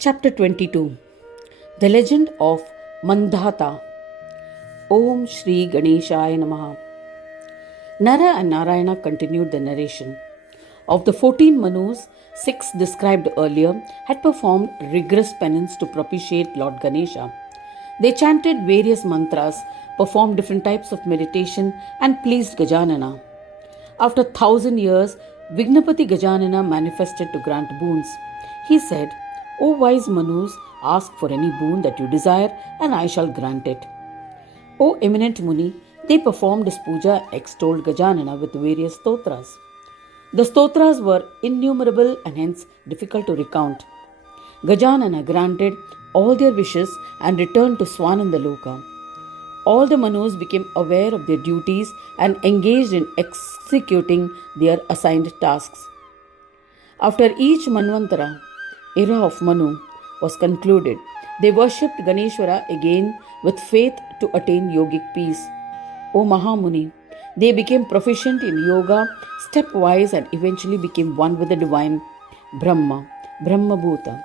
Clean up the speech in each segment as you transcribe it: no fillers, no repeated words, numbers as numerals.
Chapter 22. The Legend of Mandhata. Om Shri Ganeshaya Namaha. Nara and Narayana continued the narration. Of the 14 Manus, 6 described earlier had performed rigorous penance to propitiate Lord Ganesha. They chanted various mantras, performed different types of meditation, and pleased Gajanana. After 1,000 years, Vignapati Gajanana manifested to grant boons. He said, O wise Manus, ask for any boon that you desire, and I shall grant it. O eminent Muni, they performed his puja, extolled Gajanana with various stotras. The stotras were innumerable and hence difficult to recount. Gajanana granted all their wishes and returned to Swanandaloka. All the Manus became aware of their duties and engaged in executing their assigned tasks. After each Manvantara, era of Manu was concluded, they worshipped Ganeshwara again with faith to attain yogic peace. O Mahamuni, they became proficient in yoga stepwise and eventually became one with the divine Brahma, Brahmabhuta.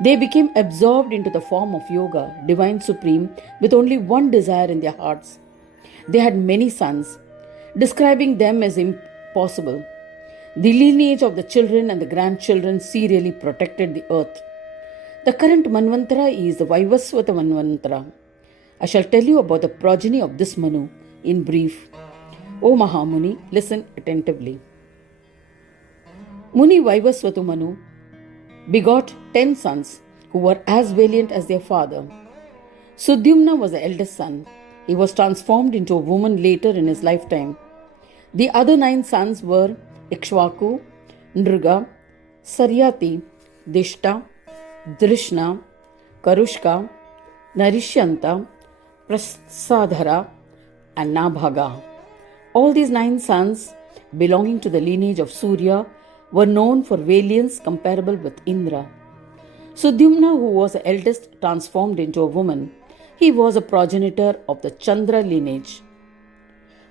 They became absorbed into the form of yoga, divine supreme, with only one desire in their hearts. They had many sons, describing them as impossible. The lineage of the children and the grandchildren serially protected the earth. The current Manvantara is the Vaivasvata Manvantara. I shall tell you about the progeny of this Manu in brief. O Mahamuni, listen attentively. Muni Vaivasvata Manu begot 10 sons who were as valiant as their father. Sudyumna was the eldest son. He was transformed into a woman later in his lifetime. The other 9 sons were Ikshvaku, Nriga, Saryati, Dishta, Drishna, Karushka, Narishyanta, Prasadhara, and Nabhaga. All these 9 sons, belonging to the lineage of Surya, were known for valiance comparable with Indra. Sudyumna, who was the eldest, transformed into a woman. He was a progenitor of the Chandra lineage.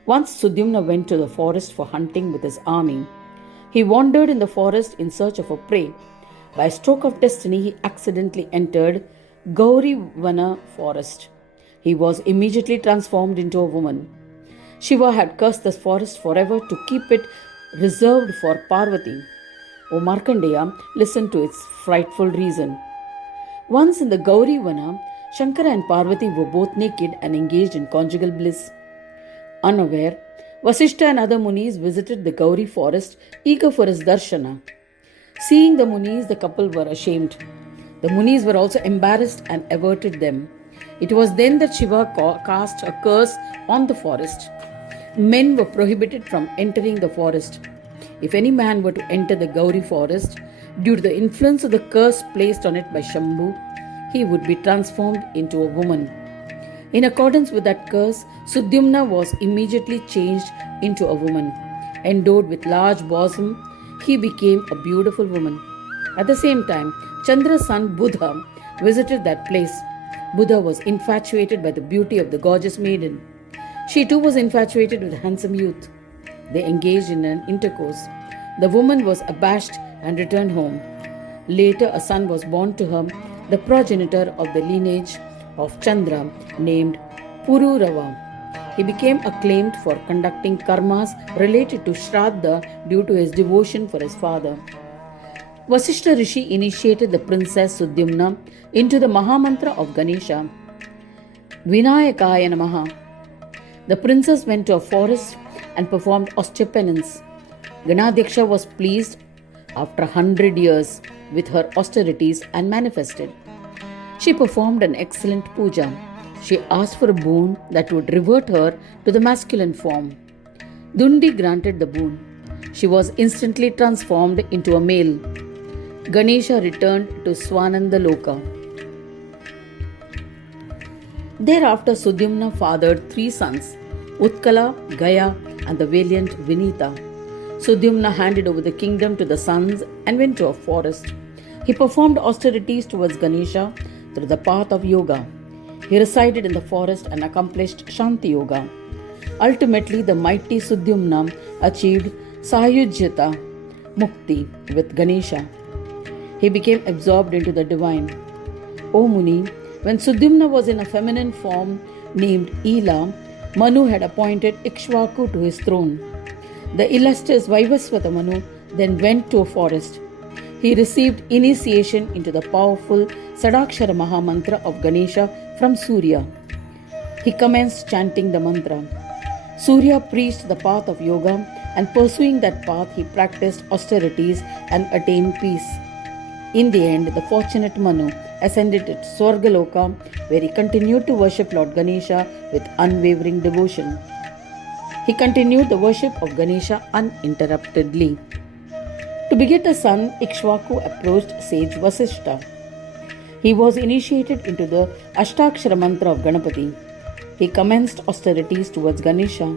Once Sudyumna went to the forest for hunting with his army. He wandered in the forest in search of a prey. By a stroke of destiny, he accidentally entered Gaurivana forest. He was immediately transformed into a woman. Shiva had cursed the forest forever to keep it reserved for Parvati. O Markandeya, listen to its frightful reason. Once in the Gaurivana, Shankara and Parvati were both naked and engaged in conjugal bliss. Unaware, Vasishta and other Munis visited the Gauri forest, eager for his darshana. Seeing the Munis, the couple were ashamed. The Munis were also embarrassed and averted them. It was then that Shiva cast a curse on the forest. Men were prohibited from entering the forest. If any man were to enter the Gauri forest, due to the influence of the curse placed on it by Shambhu, he would be transformed into a woman. In accordance with that curse, Sudyumna was immediately changed into a woman. Endowed with large bosom, he became a beautiful woman. At the same time, Chandra's son Buddha visited that place. Buddha was infatuated by the beauty of the gorgeous maiden. She too was infatuated with a handsome youth. They engaged in an intercourse. The woman was abashed and returned home. Later, a son was born to her, the progenitor of the lineage of Chandra, named Pururava. He became acclaimed for conducting karmas related to Shraddha due to his devotion for his father. Vasishta Rishi initiated the princess Sudyumna into the Mahamantra of Ganesha, Vinayakaya Namaha. The princess went to a forest and performed austere penance. Ganadhyaksha was pleased after 100 years with her austerities and manifested. She performed an excellent puja. She asked for a boon that would revert her to the masculine form. Dundi granted the boon. She was instantly transformed into a male. Ganesha returned to Swanandaloka. Thereafter, Sudyumna fathered 3 sons, Utkala, Gaya, and the valiant Vinita. Sudyumna handed over the kingdom to the sons and went to a forest. He performed austerities towards Ganesha through the path of yoga. He resided in the forest and accomplished Shanti Yoga. Ultimately, the mighty Sudyumna achieved Sayujyata Mukti with Ganesha. he became absorbed into the divine. O Muni, when Sudyumna was in a feminine form named Ela, Manu had appointed Ikshvaku to his throne. The illustrious Vaivasvata Manu then went to a forest. He received initiation into the powerful Sadakshara Mahamantra of Ganesha from Surya. He commenced chanting the mantra. Surya preached the path of yoga, and pursuing that path, he practiced austerities and attained peace. In the end, the fortunate Manu ascended to Swargaloka, where he continued to worship Lord Ganesha with unwavering devotion. He continued the worship of Ganesha uninterruptedly. To beget a son, Ikshvaku approached sage Vasishtha. He was initiated into the Ashtakshara mantra of Ganapati. He commenced austerities towards Ganesha.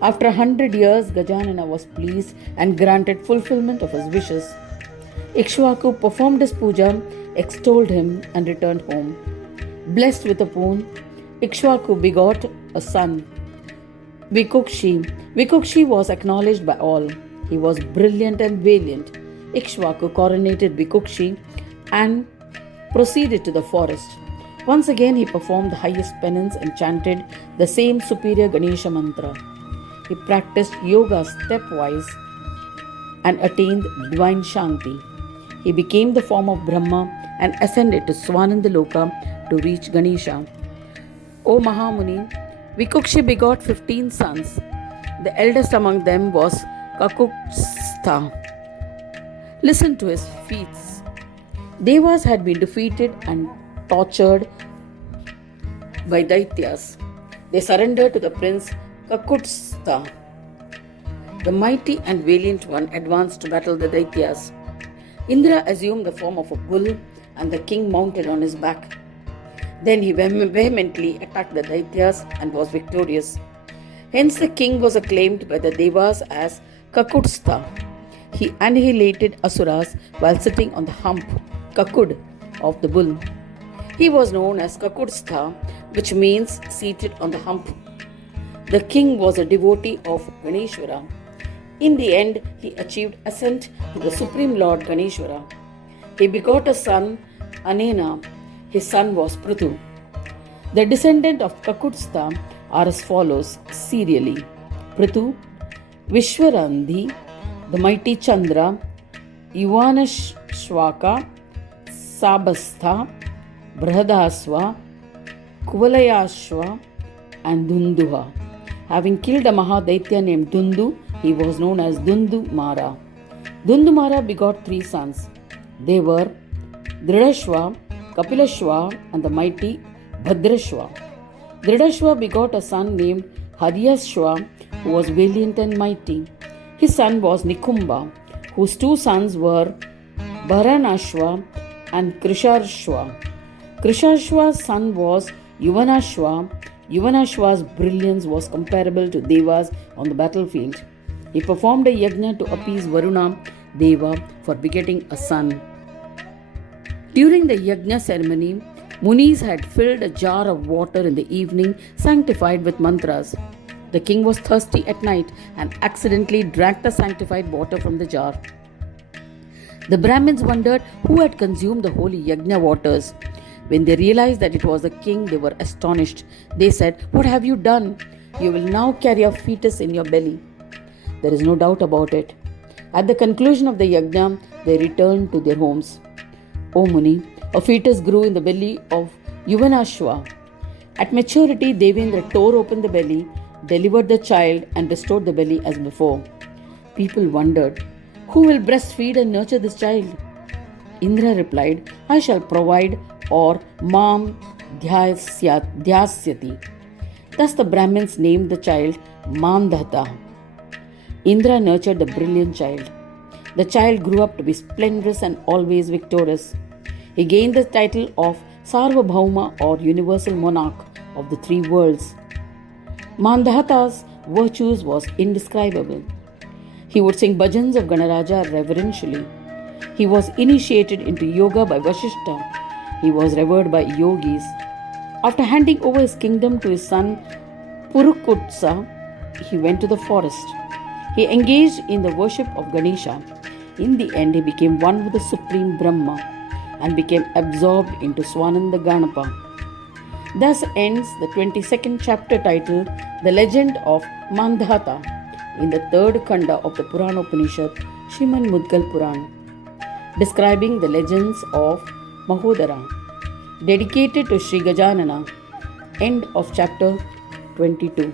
After 100 years, Gajanana was pleased and granted fulfillment of his wishes. Ikshvaku performed his puja, extolled him, and returned home. Blessed with a boon, Ikshvaku begot a son, Vikukshi. Vikukshi was acknowledged by all. He was brilliant and valiant. Ikshvaku coronated Vikukshi and proceeded to the forest. Once again, he performed the highest penance and chanted the same superior Ganesha mantra. He practiced yoga stepwise and attained divine Shanti. He became the form of Brahma and ascended to Swanandaloka to reach Ganesha. O Mahamuni, Vikukshi begot 15 sons. The eldest among them was Kakukstha. Listen to his feats. Devas had been defeated and tortured by Daityas. They surrendered to the prince Kakutstha. The mighty and valiant one advanced to battle the Daityas. Indra assumed the form of a bull, and the king mounted on his back. Then he vehemently attacked the Daityas and was victorious. Hence the king was acclaimed by the Devas as Kakutstha. He annihilated Asuras while sitting on the hump, Kakud, of the bull. He was known as Kakutstha, which means seated on the hump. The king was a devotee of Ganeshwara. In the end, he achieved ascent to the Supreme Lord Ganeshwara. He begot a son, Anena. His son was Prithu. The descendants of Kakutstha are as follows serially: Prithu, Vishwarandhi, the mighty Chandra, Yuvanashwaka, Sabastha, Brahadasva, Kuvalayashva, and Dunduha. Having killed a Mahadaitya named Dundu, he was known as Dundumara. Dundumara begot 3 sons. They were Dridashva, Kapilashva, and the mighty Bhadrashva. Dridashva begot a son named Haryashva, who was valiant and mighty. His son was Nikumba, whose 2 sons were Bharanashva and Krisharshva. Krisharshva's son was Yuvanashva. Yuvanashva's brilliance was comparable to Devas on the battlefield. He performed a yajna to appease Varuna Deva for begetting a son. During the yajna ceremony, Munis had filled a jar of water in the evening, sanctified with mantras. The king was thirsty at night and accidentally drank the sanctified water from the jar. The Brahmins wondered who had consumed the holy yajna waters. When they realized that it was the king, they were astonished. They said, "What have you done? You will now carry a fetus in your belly." There is no doubt about it. At the conclusion of the yajna, they returned to their homes. O Muni, a fetus grew in the belly of Yuvanashva. At maturity, Devendra tore open the belly, delivered the child, and restored the belly as before. People wondered, who will breastfeed and nurture this child? Indra replied, I shall provide, or Mam Dhyasyati. Thus the Brahmins named the child Mandhata. Indra nurtured the brilliant child. The child grew up to be splendorous and always victorious. He gained the title of Sarvabhauma, or universal monarch of the 3 worlds. Mandhata's virtues was indescribable. He would sing bhajans of Ganaraja reverentially. He was initiated into yoga by Vasishtha. He was revered by yogis. After handing over his kingdom to his son Purukutsa, he went to the forest. He engaged in the worship of Ganesha. In the end, he became one with the Supreme Brahma and became absorbed into Swananda Ganapa. Thus ends the 22nd chapter titled The Legend of Mandhata in the third Kanda of the Purana Upanishad, Shrimad Mudgal Puran, describing the legends of Mahodara, dedicated to Sri Gajanana. End of chapter 22.